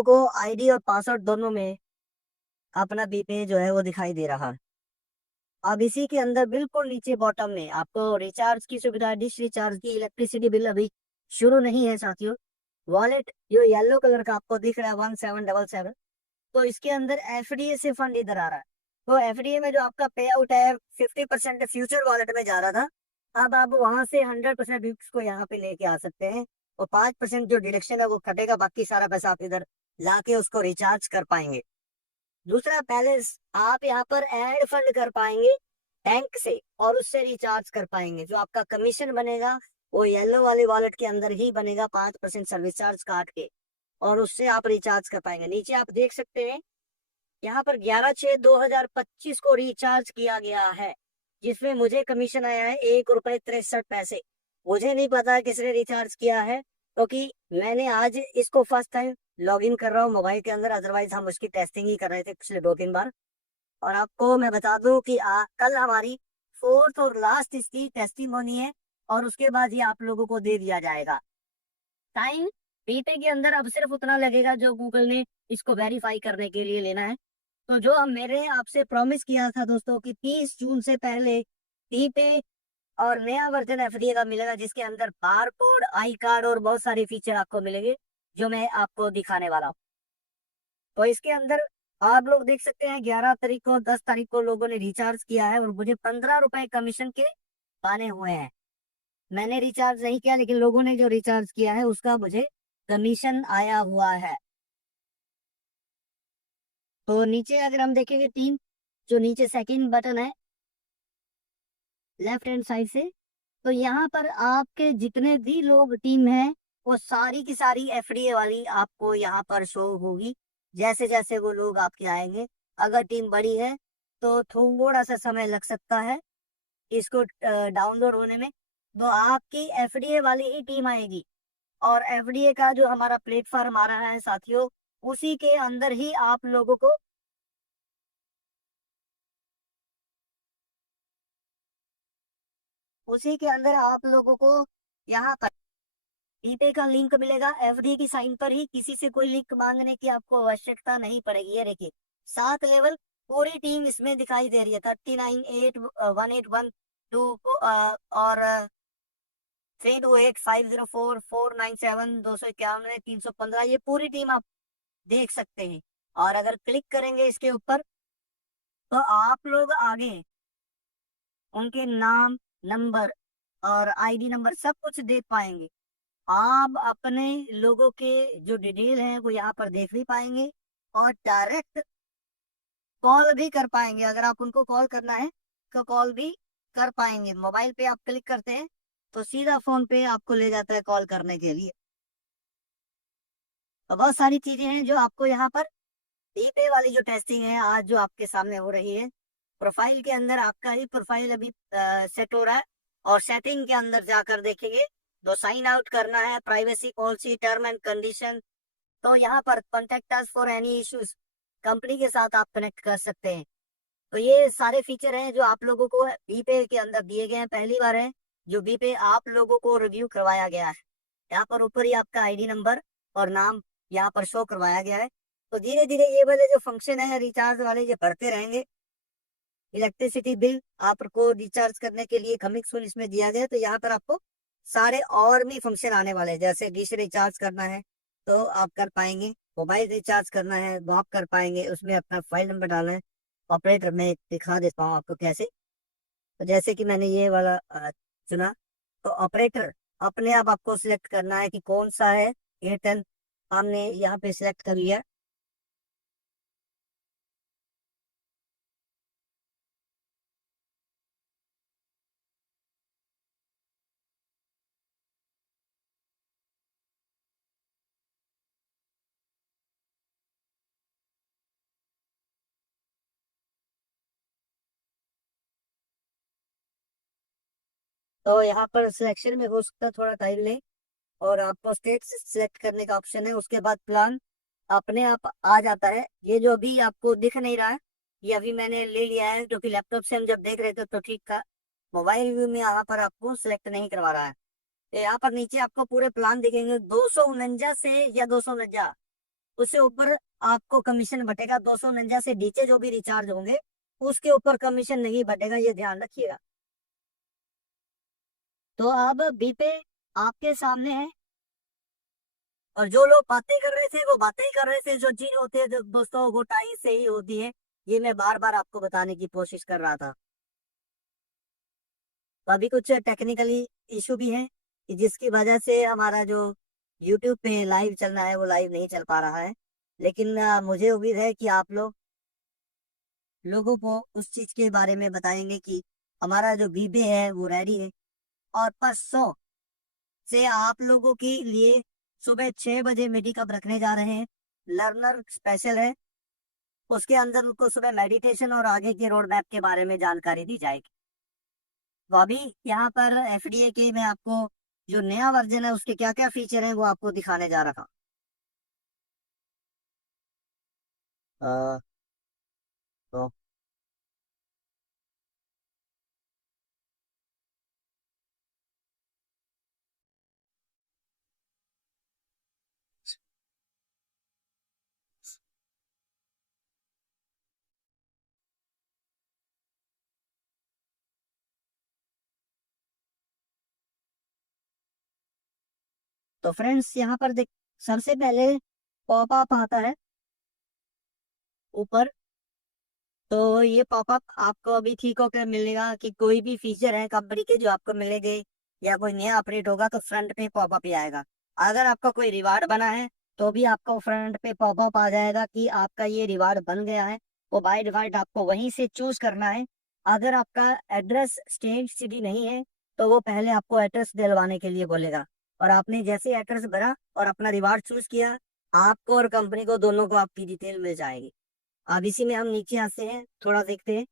लोगों को आईडी और पासवर्ड दोनों में अपना बीपे जो है वो दिखाई दे रहा है। अब इसी के अंदर बिल्कुल नीचे बॉटम में आपको रिचार्ज की सुविधा, डिश रिचार्ज की, इलेक्ट्रिसिटी बिल अभी शुरू नहीं है साथियों। वॉलेट जो येलो कलर का आपको दिख रहा है 1777, तो इसके अंदर एफडीए से फंड इधर आ रहा है। तो एफडीए में जो आपका पे आउट है 50% फ्यूचर वॉलेट में जा रहा था, अब आप वहां से 100% बिप्स को यहाँ पे लेके आ सकते हैं। और 5% जो डिडक्शन है वो कटेगा, बाकी सारा पैसा आप इधर लाके उसको रिचार्ज कर पाएंगे। दूसरा बैलेंस आप यहाँ पर ऐड फंड कर पाएंगे बैंक से, और उससे रिचार्ज कर पाएंगे। जो आपका कमीशन बनेगा वो येलो वाले वॉलेट के अंदर ही बनेगा, 5% सर्विस चार्ज काट के, और उससे आप रिचार्ज कर पाएंगे। नीचे आप देख सकते हैं यहाँ पर 11/6/2025 को रिचार्ज किया गया है, जिसमें मुझे कमीशन आया है 1 रुपए 63 पैसे। मुझे नहीं पता किसने रिचार्ज किया है, क्योंकि मैंने आज इसको फर्स्ट टाइम लॉग इन कर रहा हूँ मोबाइल के अंदर, अदरवाइज हम उसकी टेस्टिंग ही कर रहे थे पिछले 2-3 बार। और आपको मैं बता दूं कि कल हमारी फोर्थ और लास्ट इसकी टेस्टिंग होनी है, और उसके बाद ये आप लोगों को दे दिया जाएगा। टाइम बीते के अंदर अब सिर्फ उतना लगेगा जो गूगल ने इसको वेरीफाई करने के लिए लेना है। तो जो हम मेरे आपसे प्रॉमिस किया था दोस्तों कि 30 जून से पहले बीपे और नया वर्जन एफडीए का मिलेगा, जिसके अंदर बार कोड, आई कार्ड और बहुत सारे फीचर आपको मिलेंगे, जो मैं आपको दिखाने वाला हूँ। तो इसके अंदर आप लोग देख सकते हैं 11 तारीख को, 10 तारीख को लोगों ने रिचार्ज किया है, और मुझे 15 रुपए कमीशन के पाने हुए हैं। मैंने रिचार्ज नहीं किया, लेकिन लोगों ने जो रिचार्ज किया है उसका मुझे कमीशन आया हुआ है। तो नीचे अगर हम देखेंगे टीम, जो नीचे सेकंड बटन है लेफ्ट हैंड साइड से, तो यहाँ पर आपके जितने भी लोग टीम है वो सारी की सारी एफडीए वाली आपको यहाँ पर शो होगी। जैसे जैसे वो लोग आपके आएंगे, अगर टीम बड़ी है तो थोड़ा सा समय लग सकता है इसको डाउनलोड होने में। तो आपकी एफडीए वाली ही टीम आएगी, और एफडीए का जो हमारा प्लेटफॉर्म आ रहा है साथियों, उसी के अंदर ही आप लोगों को उसी के अंदर आप लोगों को यहाँ पर जीपे का लिंक मिलेगा। एफडी की साइन पर ही, किसी से कोई लिंक मांगने की आपको आवश्यकता नहीं पड़ेगी। ये देखिए 7 लेवल पूरी टीम इसमें दिखाई दे रही है, 398181 और 328504497291 ये पूरी टीम आप देख सकते हैं। और अगर क्लिक करेंगे इसके ऊपर, तो आप लोग आगे उनके नाम, नंबर और आईडी नंबर सब कुछ देख पाएंगे। आप अपने लोगों के जो डिटेल हैं वो यहाँ पर देख भी पाएंगे, और डायरेक्ट कॉल भी कर पाएंगे। अगर आप उनको कॉल करना है तो कॉल भी कर पाएंगे। मोबाइल पे आप क्लिक करते हैं तो सीधा फोन पे आपको ले जाता है कॉल करने के लिए। तो बहुत सारी चीजें हैं जो आपको यहाँ पर पे वाली जो टेस्टिंग है आज जो आपके सामने हो रही है। प्रोफाइल के अंदर आपका ही प्रोफाइल अभी सेट हो रहा है, और सेटिंग के अंदर जाकर देखेंगे तो साइन आउट करना है, privacy policy, term and condition. तो यहाँ पर contact us for any issues, company के साथ आप कनेक्ट कर सकते हैं। तो ये सारे फीचर हैं जो आप लोगों को बीपे के अंदर दिए गए हैं। पहली बार है जो बीपे आप लोगों को रिव्यू करवाया गया है। यहाँ पर ऊपर ही आपका आईडी नंबर और नाम यहाँ पर शो करवाया गया है। तो धीरे धीरे ये वाले जो फंक्शन है रिचार्ज वाले, ये बढ़ते रहेंगे। इलेक्ट्रिसिटी बिल आपको रिचार्ज करने के लिए कमिंग सून इसमें दिया गया है। तो यहाँ पर आपको सारे और भी फंक्शन आने वाले हैं, जैसे डिश रिचार्ज करना है तो आप कर पाएंगे, मोबाइल रिचार्ज करना है वो आप कर पाएंगे, उसमें अपना फाइल नंबर डालना है। ऑपरेटर में दिखा देता हूँ आपको कैसे। तो जैसे कि मैंने ये वाला चुना, तो ऑपरेटर अपने आप आपको सिलेक्ट करना है कि कौन सा है। एयरटेल हमने यहाँ पे सिलेक्ट कर लिया। तो यहाँ पर सिलेक्शन में हो सकता है थोड़ा टाइम ले, और आपको स्टेट सिलेक्ट करने का ऑप्शन है। उसके बाद प्लान अपने आप आ जाता है। ये जो अभी आपको दिख नहीं रहा है, ये अभी मैंने ले लिया है, क्योंकि लैपटॉप से हम जब देख रहे थे तो ठीक था। मोबाइल व्यू में यहाँ पर आपको सिलेक्ट नहीं करवा रहा है। तो यहाँ पर नीचे आपको पूरे प्लान दिखेंगे, 249 से या 249, उससे ऊपर आपको कमीशन बटेगा। 249 से नीचे जो भी रिचार्ज होंगे उसके ऊपर कमीशन नहीं बटेगा, ये ध्यान रखिएगा। तो अब बीपे आपके सामने है, और जो लोग बातें कर रहे थे वो बातें ही कर रहे थे, जो चीज होती है दोस्तों वो टाइम से ही होती है। ये मैं बार बार आपको बताने की कोशिश कर रहा था। तो अभी कुछ टेक्निकली इशू भी है कि जिसकी वजह से हमारा जो यूट्यूब पे लाइव चलना है वो लाइव नहीं चल पा रहा है। लेकिन मुझे उम्मीद है कि आप लोगों को उस चीज के बारे में बताएंगे कि हमारा जो बीबे है वो रेडी है। और परसों से आप लोगों के लिए सुबह 6 बजे मेडिकअप रखने जा रहे हैं। लर्नर स्पेशल है, उसके अंदर उनको सुबह मेडिटेशन और आगे के रोड मैप के बारे में जानकारी दी जाएगी। तो अभी यहाँ पर एफडीए के मैं आपको जो नया वर्जन है उसके क्या क्या फीचर हैं वो आपको दिखाने जा रहा था। तो तो फ्रेंड्स यहाँ पर देख, सबसे पहले पॉपअप आता है ऊपर। तो ये पॉपअप आपको अभी ठीक होकर मिलेगा कि कोई भी फीचर है कंपनी के जो आपको मिलेंगे या कोई नया अपडेट होगा तो फ्रंट पे पॉपअप ही आएगा। अगर आपका कोई रिवार्ड बना है तो भी आपको फ्रंट पे पॉपअप आ जाएगा कि आपका ये रिवार्ड बन गया है। वो बाय डिफॉल्ट आपको वहीं से चूज करना है। अगर आपका एड्रेस स्टेट सिटी नहीं है तो वो पहले आपको एड्रेस दिलवाने के लिए बोलेगा, और आपने जैसे एड्रेस भरा और अपना रिवार्ड चूज किया, आपको और कंपनी को दोनों को आपकी डिटेल मिल जाएगी। अब इसी में हम नीचे आते हैं, थोड़ा देखते हैं,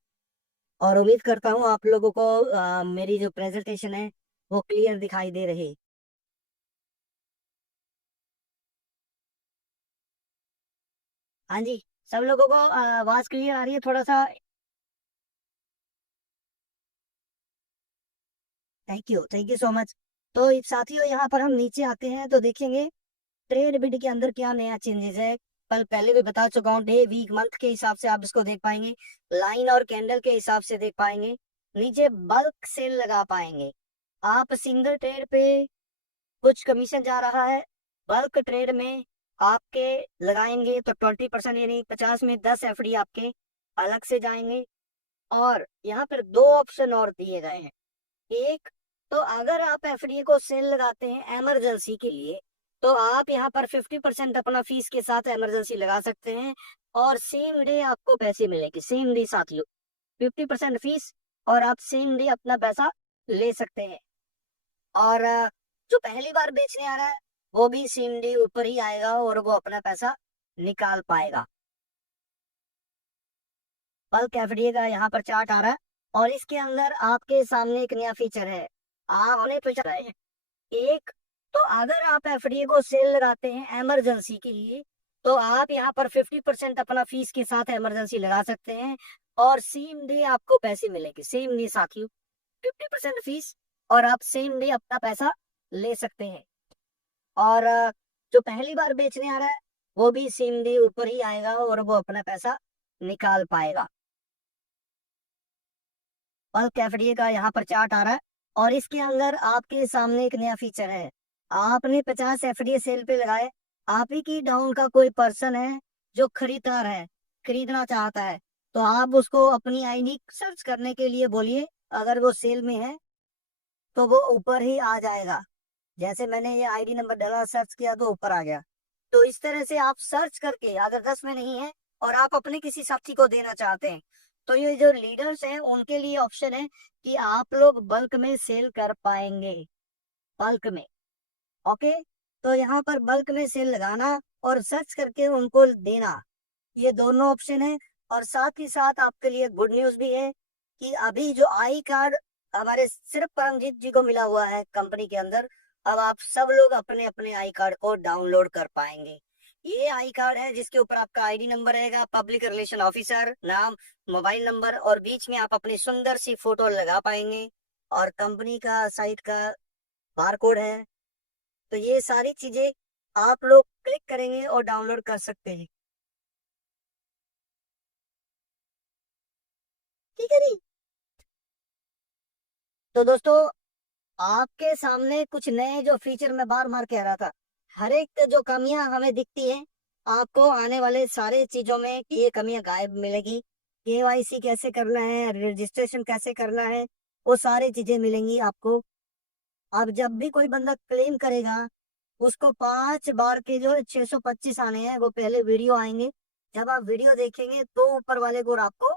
और उम्मीद करता हूँ आप लोगों को मेरी जो प्रेजेंटेशन है वो क्लियर दिखाई दे रही। हाँ जी, सब लोगों को आवाज क्लियर आ रही है थोड़ा सा? Thank you so much. तो साथियों यहाँ पर हम नीचे आते हैं तो देखेंगे ट्रेड बिड के अंदर क्या नया चेंजेस है। कल पहले भी बता चुका हूँ, डे वीक मंथ के हिसाब से आप इसको देख पाएंगे, लाइन और कैंडल के हिसाब से देख पाएंगे, नीचे बल्क सेल लगा पाएंगे। आप सिंगल ट्रेड पे कुछ कमीशन जा रहा है, बल्क ट्रेड में आपके लगाएंगे तो 20% यानी 50 में 10 एफडी आपके अलग से जाएंगे। और यहाँ पर दो ऑप्शन और दिए गए हैं। एक, तो अगर आप एफडी को सेल लगाते हैं इमरजेंसी के लिए तो आप यहाँ पर 50% अपना फीस के साथ इमरजेंसी लगा सकते हैं, और सेम डे आपको पैसे मिलेंगे। सेम डे साथियों, 50% फीस और आप सेम डे अपना पैसा ले सकते हैं। और जो पहली बार बेचने आ रहा है वो भी सेम डे ऊपर ही आएगा और वो अपना पैसा निकाल पाएगा। बल्क एफडी का यहाँ पर चार्ट आ रहा है, और इसके अंदर आपके सामने एक नया फीचर है। आपने पूछा है एक, तो अगर आप एफडी को सेल लगाते हैं इमरजेंसी के लिए तो आप यहाँ पर 50% अपना फीस के साथ इमरजेंसी लगा सकते हैं, और सेम डे आपको पैसे मिलेंगे। सेम डे साथियों, 50% फीस और आप सेम डे अपना पैसा ले सकते हैं। और जो पहली बार बेचने आ रहा है वो भी सेम डे ऊपर ही आएगा और वो अपना पैसा निकाल पाएगा। बल्क एफडी का यहाँ पर चार्ट आ रहा है, और इसके अंदर आपके सामने एक नया फीचर है। आपने 50 एफडी सेल पे लगाए, आप ही की डाउन का कोई पर्सन है जो खरीदार है, खरीदना चाहता है, तो आप उसको अपनी आईडी सर्च करने के लिए बोलिए। अगर वो सेल में है तो वो ऊपर ही आ जाएगा। जैसे मैंने ये आईडी नंबर डाला, सर्च किया तो ऊपर आ गया। तो इस तरह से आप सर्च करके, अगर 10 में नहीं है और आप अपने किसी साथी को देना चाहते हैं, तो ये जो लीडर्स हैं उनके लिए ऑप्शन है कि आप लोग बल्क में सेल कर पाएंगे। बल्क में, ओके। तो यहाँ पर बल्क में सेल लगाना और सर्च करके उनको देना, ये दोनों ऑप्शन है। और साथ ही साथ आपके लिए गुड न्यूज भी है कि अभी जो आई कार्ड हमारे सिर्फ परमजीत जी को मिला हुआ है कंपनी के अंदर, अब आप सब लोग अपने अपने आई कार्ड को डाउनलोड कर पाएंगे। ये आई कार्ड है जिसके ऊपर आपका आईडी नंबर रहेगा, पब्लिक रिलेशन ऑफिसर नाम, मोबाइल नंबर, और बीच में आप अपनी सुंदर सी फोटो लगा पाएंगे, और कंपनी का साइट का बार कोड है। तो ये सारी चीजें आप लोग क्लिक करेंगे और डाउनलोड कर सकते हैं। ठीक है जी। तो दोस्तों, आपके सामने कुछ नए जो फीचर मैं बार बार कह रहा था, हर एक जो कमियां हमें दिखती हैं, आपको आने वाले सारे चीजों में ये कमियां गायब मिलेगी। केवाईसी कैसे करना है, रजिस्ट्रेशन कैसे करना है, वो सारी चीजें मिलेंगी आपको। अब जब भी कोई बंदा क्लेम करेगा, उसको 5 बार के जो 625 आने हैं, वो पहले वीडियो आएंगे। जब आप वीडियो देखेंगे तो ऊपर वाले को आपको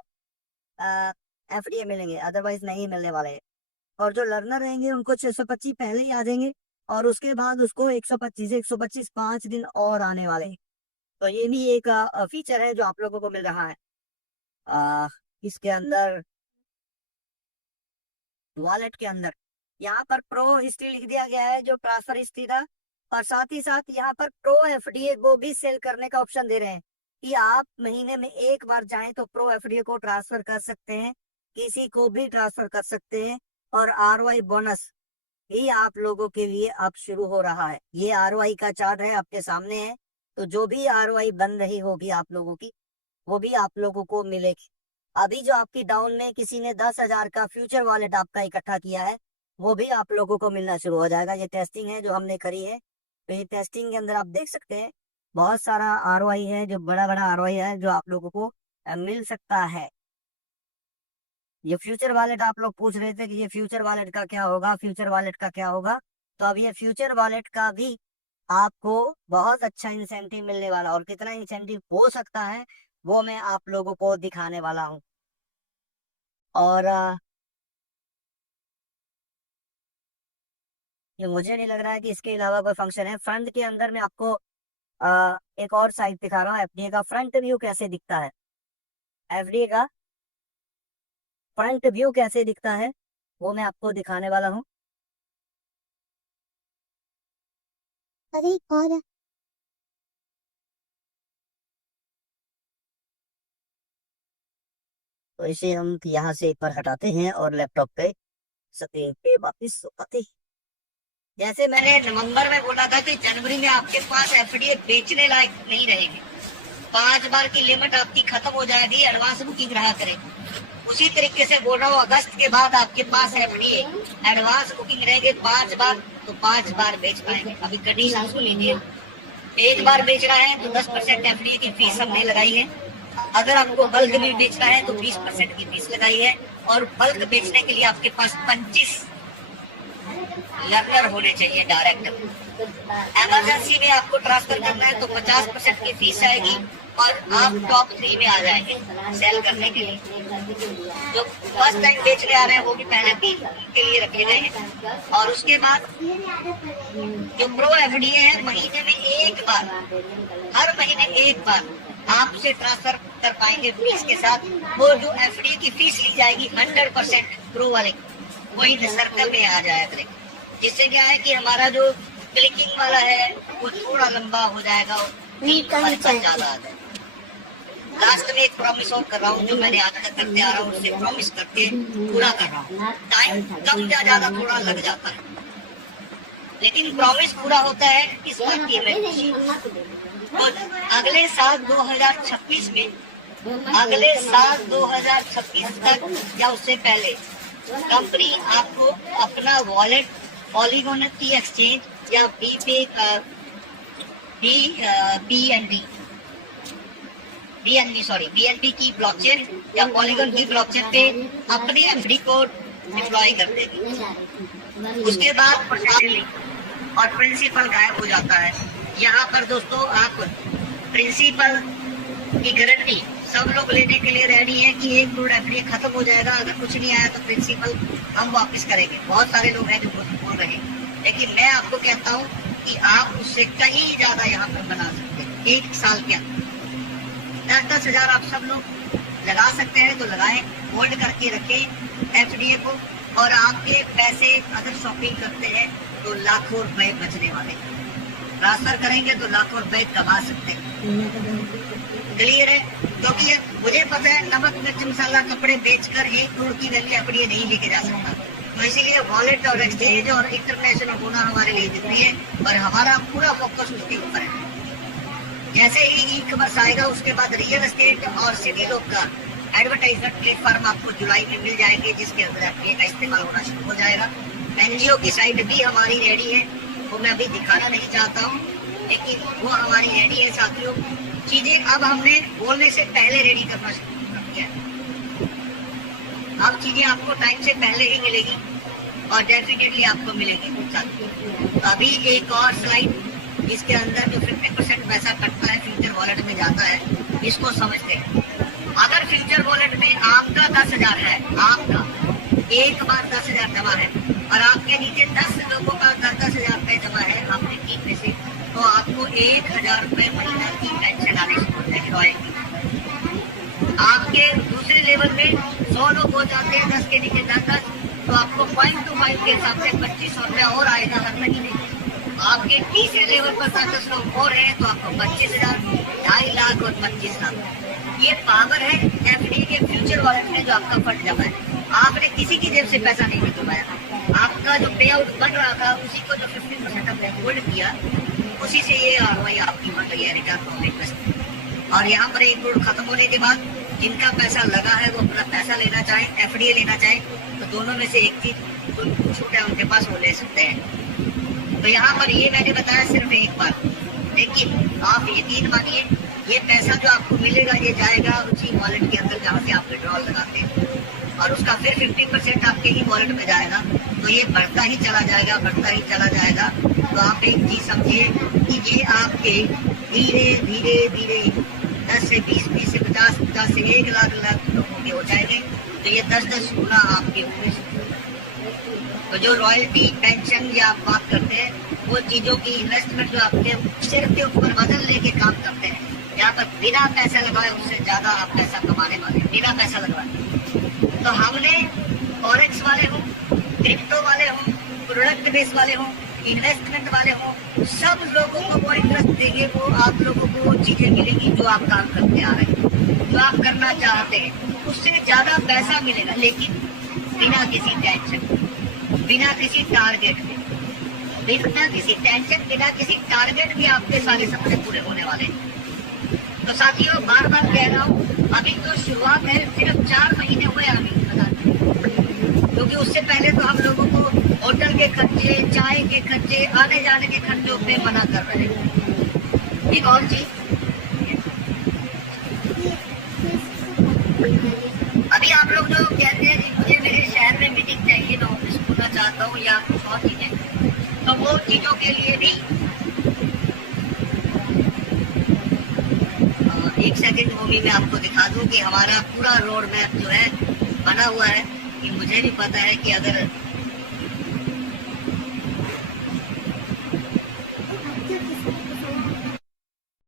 एफडीए मिलेंगे, अदरवाइज नहीं मिलने वाले हैं। और जो लर्नर रहेंगे उनको 625 पहले ही आ जाएंगे, और उसके बाद उसको 125 5 दिन और आने वाले हैं। तो ये भी एक फीचर है जो आप लोगों को मिल रहा है। आ, इसके अंदर वॉलेट के अंदर यहाँ पर प्रो हिस्ट्री लिख दिया गया है, जो ट्रांसफर हिस्ट्री था। और साथ ही साथ यहाँ पर प्रो एफडीए को भी सेल करने का ऑप्शन दे रहे हैं, कि आप महीने में एक बार चाहें तो प्रो एफडीए को ट्रांसफर कर सकते हैं, किसी को भी ट्रांसफर कर सकते हैं। और आरओआई बोनस भी आप लोगों के लिए अब शुरू हो रहा है। ये आरओआई का चार्ट है, आपके सामने है। तो जो भी आरओआई बन रही होगी आप लोगों की, वो भी आप लोगों को मिलेगी। अभी जो आपकी डाउन में किसी ने 10,000 का फ्यूचर वॉलेट आपका इकट्ठा किया है, वो भी आप लोगों को मिलना शुरू हो जाएगा। ये टेस्टिंग है जो हमने करी है। तो ये टेस्टिंग के अंदर आप देख सकते हैं, बहुत सारा आरओआई है, जो बड़ा बड़ा आरओआई है, जो आप लोगों को मिल सकता है। ये फ्यूचर वॉलेट आप लोग पूछ रहे थे कि ये फ्यूचर वॉलेट का क्या होगा, फ्यूचर वॉलेट का क्या होगा। तो अब ये फ्यूचर वॉलेट का भी आपको बहुत अच्छा इंसेंटिव मिलने वाला, और कितना इंसेंटिव हो सकता है वो मैं आप लोगों को दिखाने वाला हूँ। और ये मुझे नहीं लग रहा है कि इसके अलावा कोई फंक्शन है। फ्रंट के अंदर मैं आपको एक और साइट दिखा रहा हूँ, एफडीए का फ्रंट व्यू कैसे दिखता है। एफडीए का फ्रंट व्यू कैसे दिखता है वो मैं आपको दिखाने वाला हूँ। अरे और तो इसे हम यहाँ से एक बार हटाते हैं और लैपटॉप पे स्क्रीन पे वापस आते हैं। जैसे मैंने नवंबर में बोला था कि जनवरी में आपके पास एफडीए बेचने लायक नहीं रहेगी, 5 बार की लिमिट आपकी खत्म हो जाएगी, एडवांस बुकिंग रहा करें। उसी तरीके से बोल रहा हूँ, अगस्त के बाद आपके पास एफडीए एडवांस बुकिंग रहेगी 5 बार, तो 5 बार बेच पाएंगे। अभी कंडीशन सुन लीजिए, एक बार बेच रहा है तो 10% एफडीए की फीस हमने लगाई है। अगर आपको बल्क में बेचना है तो 20% की फीस लगाई है। और बल्क बेचने के लिए आपके पास 25 लर्नर होने चाहिए डायरेक्ट। इमरजेंसी में आपको ट्रांसफर करना है तो 50% की फीस आएगी, और आप टॉप 3 में आ जाएंगे सेल करने के लिए। जो फर्स्ट टाइम बेचने आ रहे हैं वो भी पहले 3 के लिए रखे गए हैं। और उसके बाद जो प्रो एफडीए है, महीने में एक बार, हर महीने एक बार आपसे ट्रांसफर कर पाएंगे फीस के साथ। वो जो एफडीए की फीस ली जाएगी 100% प्रो वाले वही सर्कल में आ जाया करेगा, जिससे क्या है कि हमारा जो क्लिकिंग वाला है वो थोड़ा लंबा हो जाएगा और हमारे पास ज्यादा आ जाएगा। लास्ट में एक प्रॉमिस और कर रहा हूँ, जो मैंने आज तक करते आ रहा हूँ उससे प्रॉमिस करके पूरा कर रहा हूँ। टाइम कम या ज्यादा थोड़ा लग जाता है, लेकिन प्रॉमिस पूरा होता है इस बात की हमें खुशी। तो अगले साल 2026 में, अगले साल 2026 तक या उससे पहले कंपनी आपको अपना वॉलेट पॉलीगॉन की एक्सचेंज या बीपे का बीएनबी की ब्लॉकचेन या पॉलीगॉन की ब्लॉकचेन पे अपने एफडी को डिप्लॉय कर देगी। उसके बाद और प्रिंसिपल गायब हो जाता है। यहाँ पर दोस्तों आप प्रिंसिपल की गारंटी सब लोग लेने के लिए रेडी है कि 1 करोड़ एफडी खत्म हो जाएगा, अगर कुछ नहीं आया तो प्रिंसिपल हम वापस करेंगे। बहुत सारे लोग हैं जो बोल रहे हैं, लेकिन मैं आपको कहता हूँ कि आप उससे कहीं ज्यादा यहाँ पर बना सकते हैं 1 साल के अंदर। 10-10 हजार आप सब लोग लगा सकते हैं तो लगाएं, होल्ड करके रखें एफडीए को। और आपके पैसे अगर शॉपिंग करते हैं तो लाखों रुपए बचने वाले, ट्रांसफर करेंगे तो लाखों रुपए कमा सकते हैं। क्लियर है? क्योंकि मुझे पता है नमक मिर्च मसाला कपड़े बेचकर 1 करोड़ की वैल्यू एफडीए नहीं लेके जा सकता। तो इसीलिए वॉलेट और एक्सचेंज और इंटरनेशनल होना हमारे लिए जरूरी है और हमारा पूरा फोकस उसके ऊपर है। जैसे ही ई कॉमर्स आएगा उसके बाद रियल एस्टेट और सिटी लोग का एडवर्टाइजमेंट प्लेटफॉर्म आपको जुलाई में मिल जाएंगे, जिसके अंदर एफडीए का इस्तेमाल होना शुरू हो जाएगा। एनजीओ की साइट भी हमारी रेडी है, वो मैं अभी दिखाना नहीं चाहता हूँ, लेकिन वो हमारी रेडी है साथियों। चीजें अब हमने बोलने से पहले रेडी करना शुरू कर दिया है। अब चीजें आपको टाइम से पहले ही मिलेगी और डेफिनेटली आपको मिलेगी। अभी एक और स्लाइड, इसके अंदर जो 50% पैसा कटता है फ्यूचर वॉलेट में जाता है, इसको समझते हैं। अगर फ्यूचर वॉलेट में आपका 10,000 है, आपका एक बार 10,000 जमा है और आपके नीचे 10 लोगों का 10,000 रुपए जमा है आपने टीम में से, तो आपको 1,000 रुपए महीना की पेंशन आने शुरू होगी। आपके दूसरे लेवल में 100 लोग हो जाते हैं, 10 के नीचे 10, तो आपको 0.25 के हिसाब से 2,500 रुपया और आएगा हर महीने। आपके तीसरे लेवल पर 10 लोग और हैं तो आपको 25,000, 2.5 लाख और 25 लाख। ये पावर है एफडी के फ्यूचर वॉलेट में जो आपका फंड जमा है। आपने किसी की जेब से पैसा नहीं निकलवाया, आपका जो पे आउट बन रहा था उसी को जो 50% आपने होल्ड किया, उसी से ये आरओआई आपकी बन रही है, रिटर्न ऑन इन्वेस्टमेंट। और यहाँ पर 1 करोड़ खत्म होने के बाद जिनका पैसा लगा है वो अपना पैसा लेना चाहे, एफडीए लेना चाहे, तो दोनों में से एक चीज जो छूट है उनके पास वो ले सकते हैं। तो यहाँ पर ये मैंने बताया सिर्फ एक बार, लेकिन आप यकीन मानिए ये पैसा जो आपको मिलेगा ये जाएगा उसी वॉलेट के अंदर जहाँ से आप विड्रॉल लगाते हैं, और उसका फिर 50% आपके ही वॉलेट में जाएगा। तो ये बढ़ता ही चला जाएगा, बढ़ता ही चला जाएगा। तो आप एक चीज समझिए कि ये आपके धीरे धीरे धीरे 10 से 20, 20 से 50, 50 से 1 लाख लोगों के हो जाएंगे। तो ये 10-10 गुना आपके हुए। तो जो रॉयल्टी पेंशन या आप बात करते हैं, वो चीजों की इन्वेस्टमेंट जो आपके सिर के ऊपर वजन लेके काम करते हैं, यहाँ पर बिना पैसा लगाए उससे ज्यादा आप पैसा कमाने वाले, बिना पैसा लगाए। तो हमने फॉरेक्स वाले हो, क्रिप्टो वाले हो, प्रोडक्ट बेस वाले हो, इन्वेस्टमेंट वाले हो, सब लोगों को वो इंटरेस्ट देंगे, वो आप लोगों को वो चीजें मिलेंगी जो आप काम करते आ रहे हैं, जो आप करना चाहते हैं, उससे ज्यादा पैसा मिलेगा, लेकिन बिना किसी टेंशन, बिना किसी टारगेट के, बिना किसी टेंशन, बिना किसी टारगेट के आपके सारे सपने पूरे होने वाले हैं। तो साथियों बार बार कह रहा हूँ, अभी तो शुरुआत है, सिर्फ 4 महीने हुए अभी, क्योंकि उससे पहले तो हम लोगों को होटल के खर्चे, चाय के खर्चे, आने जाने के खर्चों पे मना कर रहे हैं। एक और चीज, अभी आप लोग जो कहते हैं कि मुझे मेरे शहर में मीटिंग चाहिए, मैं ऑफिस खोलना चाहता हूँ या कुछ और चीजें, तो वो चीजों के लिए भी एक सेकंड वो भी मैं आपको दिखा दूं कि हमारा पूरा रोड मैप जो है बना हुआ है। कि मुझे भी पता है कि अगर